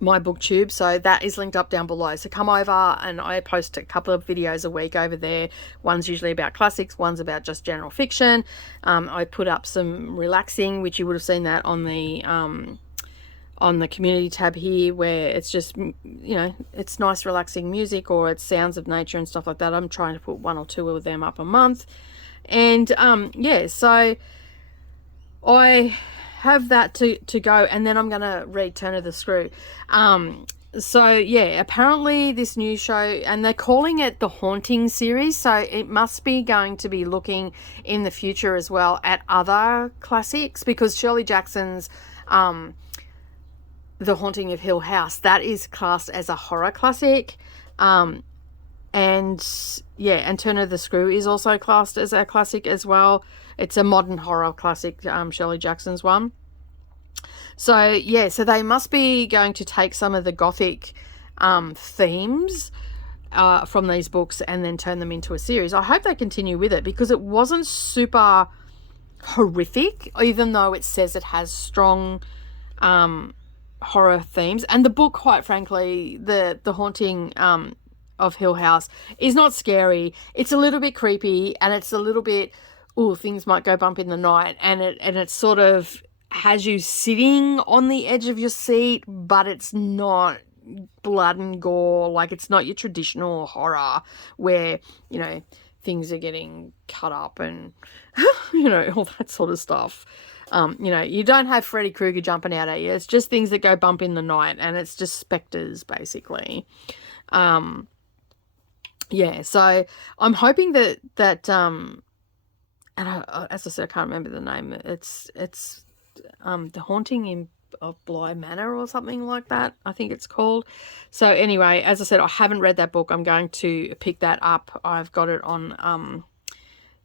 my booktube, so that is linked up down below. So come over, and I post a couple of videos a week over there. One's usually about classics, one's about just general fiction. I put up some relaxing, which you would have seen that on the community tab here, where it's just, you know, it's nice relaxing music, or it's sounds of nature and stuff like that. I'm trying to put 1 or 2 of them up a month. And yeah, so I have that to go, and then I'm gonna read Turn of the Screw. So yeah, apparently this new show, and they're calling it the Haunting series, so it must be going to be looking in the future as well at other classics, because Shirley Jackson's The Haunting of Hill House, that is classed as a horror classic, and yeah, and Turn of the Screw is also classed as a classic as well. It's a modern horror classic, Shirley Jackson's one. So yeah, so they must be going to take some of the Gothic themes from these books and then turn them into a series. I hope they continue with it, because it wasn't super horrific, even though it says it has strong horror themes. And the book, quite frankly, the Haunting of Hill House, is not scary. It's a little bit creepy, and it's a little bit, oh, things might go bump in the night, and it sort of has you sitting on the edge of your seat, but it's not blood and gore. Like, it's not your traditional horror where, you know, things are getting cut up and you know, all that sort of stuff. You know, you don't have Freddy Krueger jumping out at you. It's just things that go bump in the night, and it's just specters, basically. Yeah, so I'm hoping that and as I said, I can't remember the name. It's The Haunting of Bly Manor or something like that, I think it's called. So anyway, as I said, I haven't read that book. I'm going to pick that up. I've got it on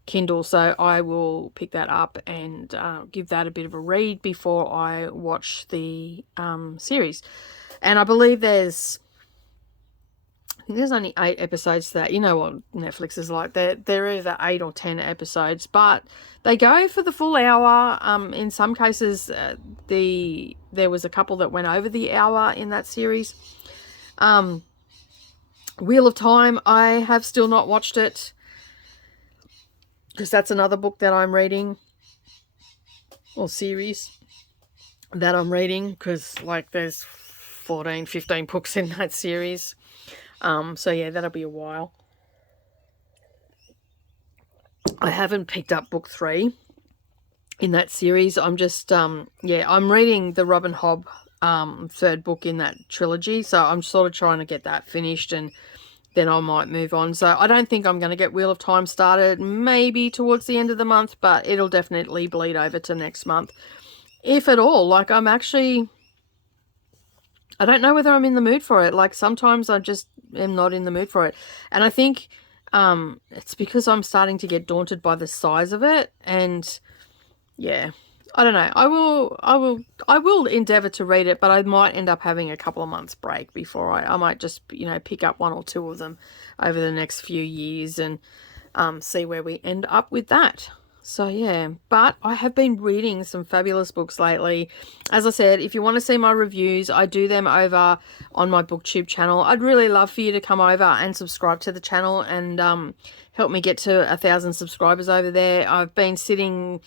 Kindle, so I will pick that up and give that a bit of a read before I watch the series. And I believe there's only 8 episodes to that. You know what Netflix is like. They're either 8 or 10 episodes, but they go for the full hour. In some cases, there was a couple that went over the hour in that series. Wheel of Time, I have still not watched it, because that's another book that I'm reading, or series that I'm reading, because like there's 14, 15 books in that series. So yeah, that'll be a while. I haven't picked up book 3, in that series. I'm just, yeah, I'm reading the Robin Hobb third book in that trilogy, so I'm sort of trying to get that finished, and then I might move on. So I don't think I'm going to get Wheel of Time started maybe towards the end of the month, but it'll definitely bleed over to next month, if at all. Like, I'm actually, I don't know whether I'm in the mood for it. Like, sometimes I just am not in the mood for it, and I think it's because I'm starting to get daunted by the size of it. And yeah, I don't know. I will endeavour to read it, but I might end up having a couple of months break before I might just, you know, pick up one or two of them over the next few years and see where we end up with that. So yeah, but I have been reading some fabulous books lately. As I said, if you want to see my reviews, I do them over on my BookTube channel. I'd really love for you to come over and subscribe to the channel and help me get to 1,000 subscribers over there. I've been sitting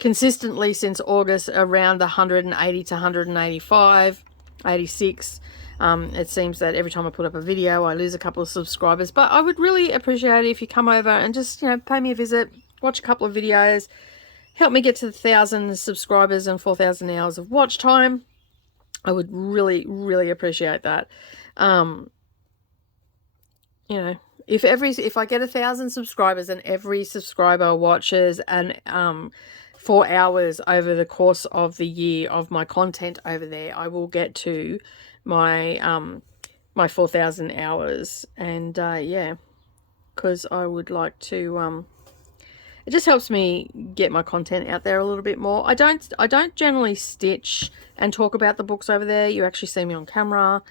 consistently since August around the 180 to 185, 86. It seems that every time I put up a video, I lose a couple of subscribers, but I would really appreciate it if you come over and just, you know, pay me a visit, watch a couple of videos, help me get to 1,000 subscribers and 4,000 hours of watch time. I would really, really appreciate that. You know, if I get 1,000 subscribers and every subscriber watches and 4 hours over the course of the year of my content over there, I will get to my my 4,000 hours. And yeah, because I would like to it just helps me get my content out there a little bit more. I don't generally stitch and talk about the books over there. You actually see me on camera.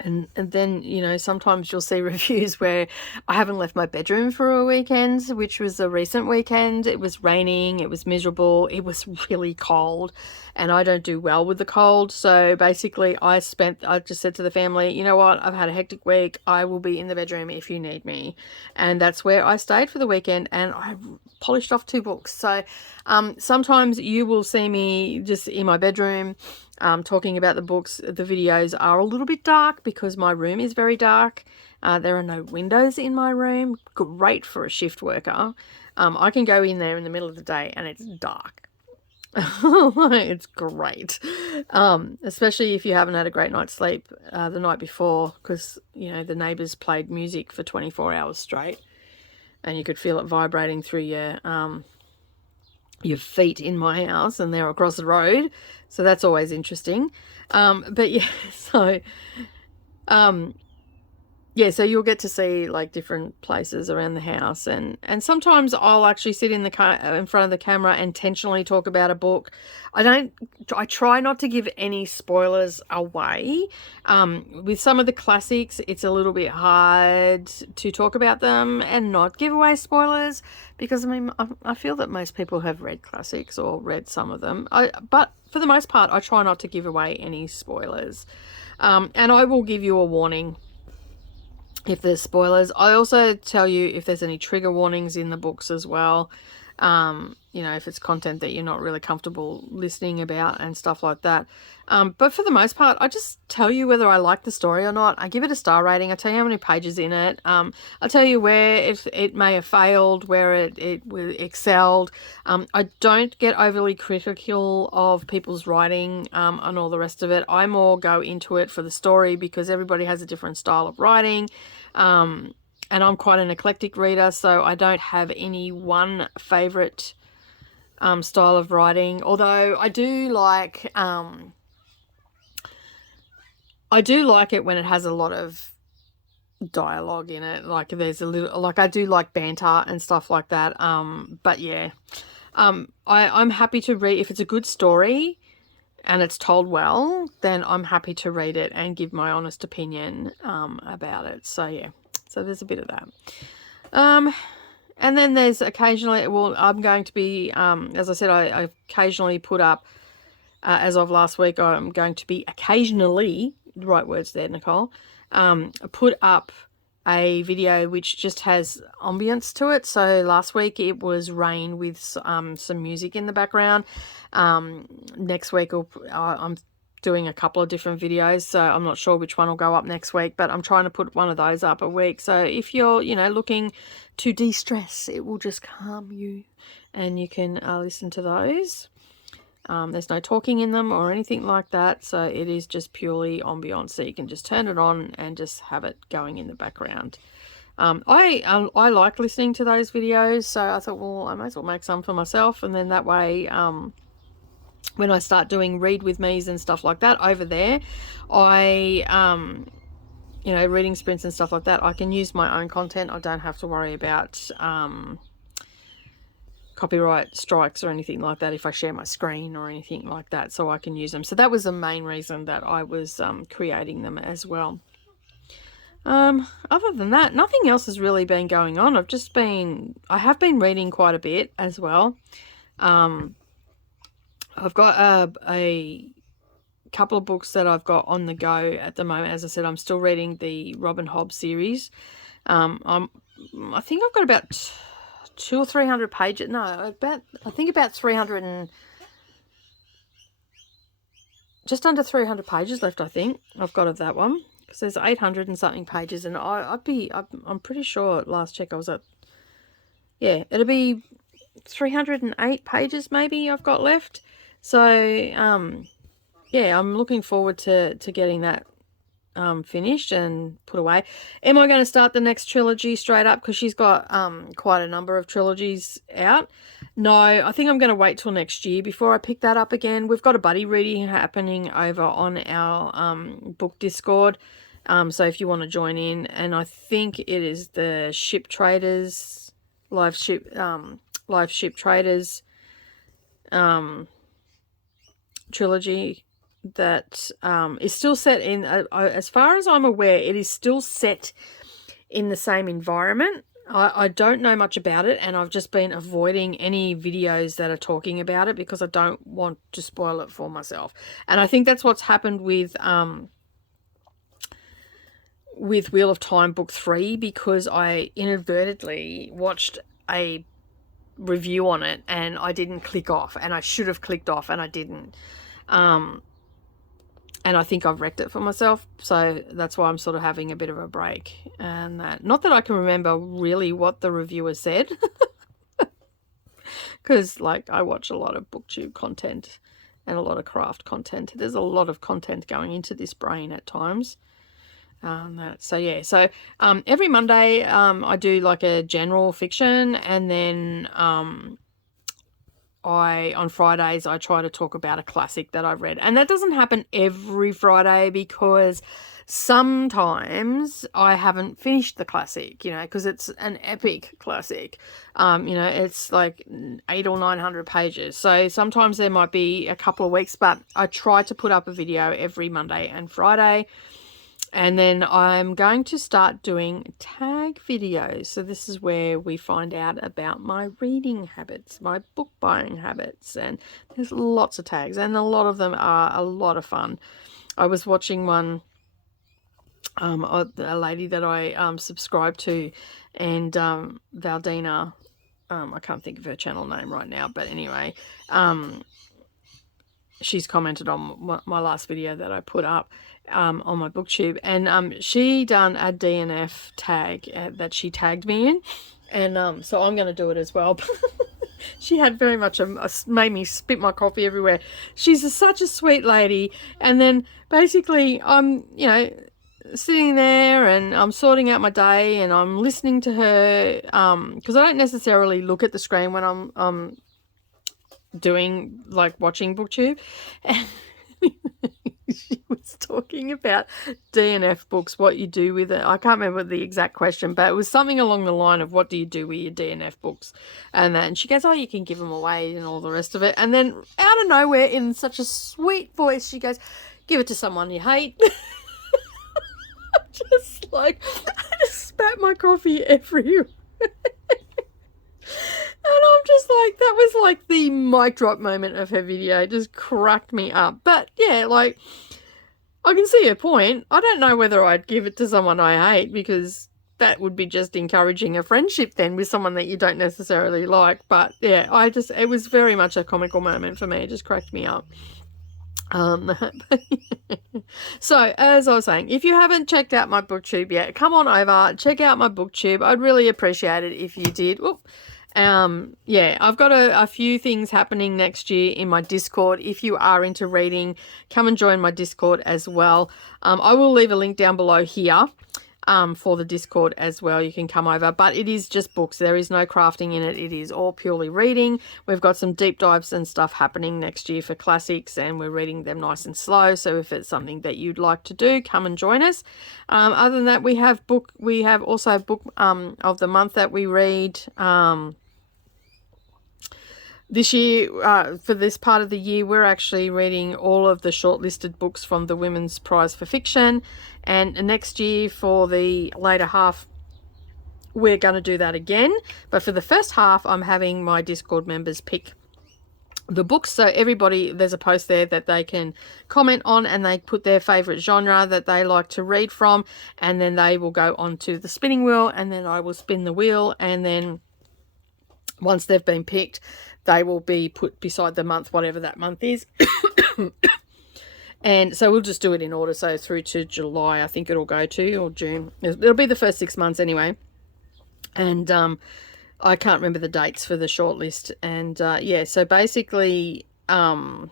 And then, you know, sometimes you'll see reviews where I haven't left my bedroom for a weekend, which was a recent weekend. It was raining, it was miserable, it was really cold, and I don't do well with the cold. So basically I just said to the family, you know what, I've had a hectic week, I will be in the bedroom if you need me. And that's where I stayed for the weekend, and I polished off 2 books. So sometimes you will see me just in my bedroom talking about the books. The videos are a little bit dark because my room is very dark. There are no windows in my room. Great for a shift worker. I can go in there in the middle of the day and it's dark. It's great. Especially if you haven't had a great night's sleep the night before, because, you know, the neighbours played music for 24 hours straight and you could feel it vibrating through your feet in my house, and they're across the road, so that's always interesting. But yeah, so yeah, so you'll get to see like different places around the house, and sometimes I'll actually sit in front of the camera and intentionally talk about a book. I try not to give any spoilers away. With some of the classics, it's a little bit hard to talk about them and not give away spoilers, because I mean, I feel that most people have read classics or read some of them. But for the most part, I try not to give away any spoilers. And I will give you a warning if there's spoilers. I also tell you if there's any trigger warnings in the books as well. You know, if it's content that you're not really comfortable listening about and stuff like that. But for the most part, I just tell you whether I like the story or not. I give it a star rating. I tell you how many pages in it. I tell you where it may have failed, where it excelled. I don't get overly critical of people's writing and all the rest of it. I more go into it for the story, because everybody has a different style of writing. And I'm quite an eclectic reader, so I don't have any one favourite style of writing. Although I do like it when it has a lot of dialogue in it. Like there's a little, like I do like banter and stuff like that. But yeah, I'm happy to read if it's a good story and it's told well. Then I'm happy to read it and give my honest opinion about it. So yeah. So there's a bit of that. And then there's occasionally, well, I'm going to be, as I said, I occasionally put up, as of last week, I'm going to be occasionally, the right words there, Nicole, put up a video which just has ambience to it. So last week it was rain with some music in the background. Next week I'm doing a couple of different videos, so I'm not sure which one will go up next week, but I'm trying to put one of those up a week. So if you're, you know, looking to de-stress, it will just calm you, and you can listen to those. There's no talking in them or anything like that, so it is just purely ambiance, so you can just turn it on and just have it going in the background. I like listening to those videos, so I thought, well, I might as well make some for myself, and then that way when I start doing read with me's and stuff like that over there, I you know, reading sprints and stuff like that, I can use my own content. I don't have to worry about copyright strikes or anything like that if I share my screen or anything like that, so I can use them. So that was the main reason that I was creating them as well. Other than that, nothing else has really been going on. I have been reading quite a bit as well. I've got a couple of books that I've got on the go at the moment. As I said, I'm still reading the Robin Hobb series. I think I've got about 200 or 300 pages. No, I think about 300 and just under 300 pages left. I think I've got of that one, because there's 800 and something pages, and I'm pretty sure at last check I was at, yeah, it'll be 308 pages maybe I've got left. So yeah, I'm looking forward to getting that finished and put away. Am I going to start the next trilogy straight up, because she's got quite a number of trilogies out? No, I think I'm going to wait till next year before I pick that up again. We've got a buddy reading happening over on our book Discord, so if you want to join in, and I think it is the Ship Traders live ship traders trilogy that is still set in, as far as I'm aware, it is still set in the same environment. I don't know much about it, and I've just been avoiding any videos that are talking about it because I don't want to spoil it for myself. And I think that's what's happened with Wheel of Time book 3, because I inadvertently watched a review on it and I didn't click off, and I should have clicked off and I didn't. And I think I've wrecked it for myself, so that's why I'm sort of having a bit of a break. And not that I can remember really what the reviewer said, because like I watch a lot of booktube content and a lot of craft content. There's a lot of content going into this brain at times. So yeah, so every Monday I do like a general fiction, and then on Fridays I try to talk about a classic that I've read. And that doesn't happen every Friday, because sometimes I haven't finished the classic, you know, because it's an epic classic. You know, it's like 800 or 900 pages. So sometimes there might be a couple of weeks, but I try to put up a video every Monday and Friday. And then I'm going to start doing tag videos. So this is where we find out about my reading habits, my book buying habits, and there's lots of tags, and a lot of them are a lot of fun. I was watching one, a lady that I subscribe to, and Valdina, I can't think of her channel name right now, but anyway, she's commented on my last video that I put up on my booktube, and she done a DNF tag that she tagged me in, and so I'm going to do it as well. She had very much made me spit my coffee everywhere. She's such a sweet lady. And then basically I'm, you know, sitting there and I'm sorting out my day and I'm listening to her, because I don't necessarily look at the screen when I'm doing, like, watching booktube. And she was talking about DNF books, what you do with it. I can't remember the exact question, but it was something along the line of, what do you do with your DNF books? And then she goes, oh, you can give them away and all the rest of it. And then out of nowhere, in such a sweet voice, she goes, give it to someone you hate. I just spat my coffee everywhere. And I'm just like, that was like the mic drop moment of her video. It just cracked me up. But yeah, like, I can see her point. I don't know whether I'd give it to someone I hate, because that would be just encouraging a friendship then with someone that you don't necessarily like. But yeah, it was very much a comical moment for me. It just cracked me up. So, as I was saying, if you haven't checked out my booktube yet, come on over, check out my booktube. I'd really appreciate it if you did. Whoop. Yeah, I've got a few things happening next year in my Discord. If you are into reading, come and join my Discord as well. I will leave a link down below here for the Discord as well. You can come over, but it is just books. There is no crafting in it. It is all purely reading. We've got some deep dives and stuff happening next year for classics, and we're reading them nice and slow. So if it's something that you'd like to do, come and join us. Other than that, we have also book of the month that we read. This year, for this part of the year, we're actually reading all of the shortlisted books from the Women's Prize for Fiction. And next year, for the later half, we're going to do that again. But for the first half, I'm having my Discord members pick the books. So everybody, there's a post there that they can comment on, and they put their favourite genre that they like to read from. And then they will go onto the spinning wheel, and then I will spin the wheel, and then once they've been picked, they will be put beside the month, whatever that month is. And so we'll just do it in order. So through to July, I think it'll go to, or June. It'll be the first 6 months anyway. And I can't remember the dates for the shortlist. And yeah, so basically, yeah.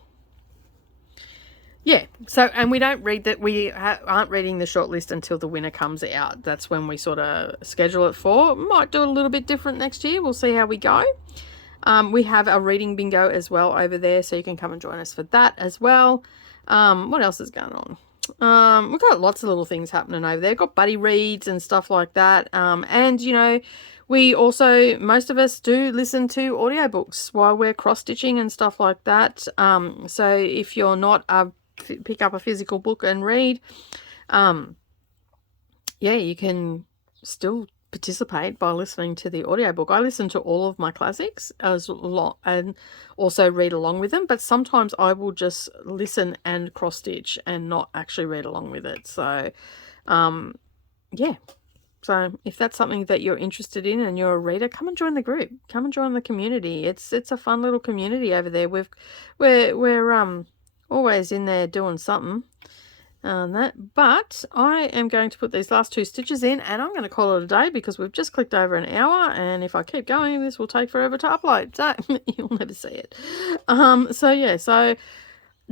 So, and we don't read that. We aren't reading the shortlist until the winner comes out. That's when we sort of schedule it for. Might do it a little bit different next year. We'll see how we go. We have a reading bingo as well over there, so you can come and join us for that as well. What else is going on? We've got lots of little things happening over there. Got buddy reads and stuff like that. And, you know, we also, most of us do listen to audiobooks while we're cross-stitching and stuff like that. So if you're not pick up a physical book and read, yeah, you can still participate by listening to the audiobook. I listen to all of my classics and also read along with them, but sometimes I will just listen and cross stitch and not actually read along with it. So yeah, so if that's something that you're interested in and you're a reader, come and join the group, come and join the community. It's a fun little community over there. We're always in there doing something. But I am going to put these last 2 stitches in, and I'm going to call it a day because we've just clicked over an hour, and if I keep going, this will take forever to upload, so you'll never see it. So yeah, so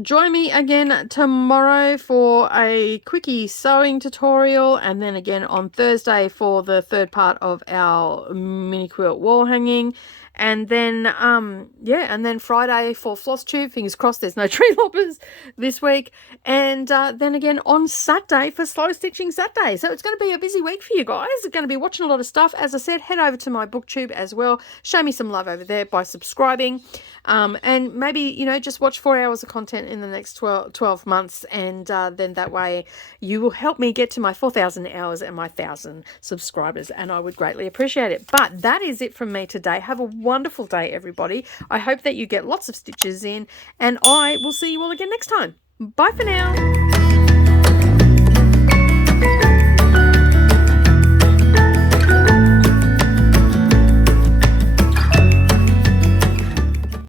join me again tomorrow for a quickie sewing tutorial, and then again on Thursday for the 3rd part of our mini quilt wall hanging. And then, yeah, and then Friday for Flosstube. Fingers crossed there's no tree loppers this week. And then again on Saturday for Slow Stitching Saturday. So it's going to be a busy week for you guys. You're going to be watching a lot of stuff. As I said, head over to my booktube as well. Show me some love over there by subscribing. And maybe, you know, just watch 4 hours of content in the next 12 months. And then that way you will help me get to my 4,000 hours and my 1,000 subscribers. And I would greatly appreciate it. But that is it from me today. Have a wonderful day, everybody. I hope that you get lots of stitches in, and I will see you all again next time. Bye for now.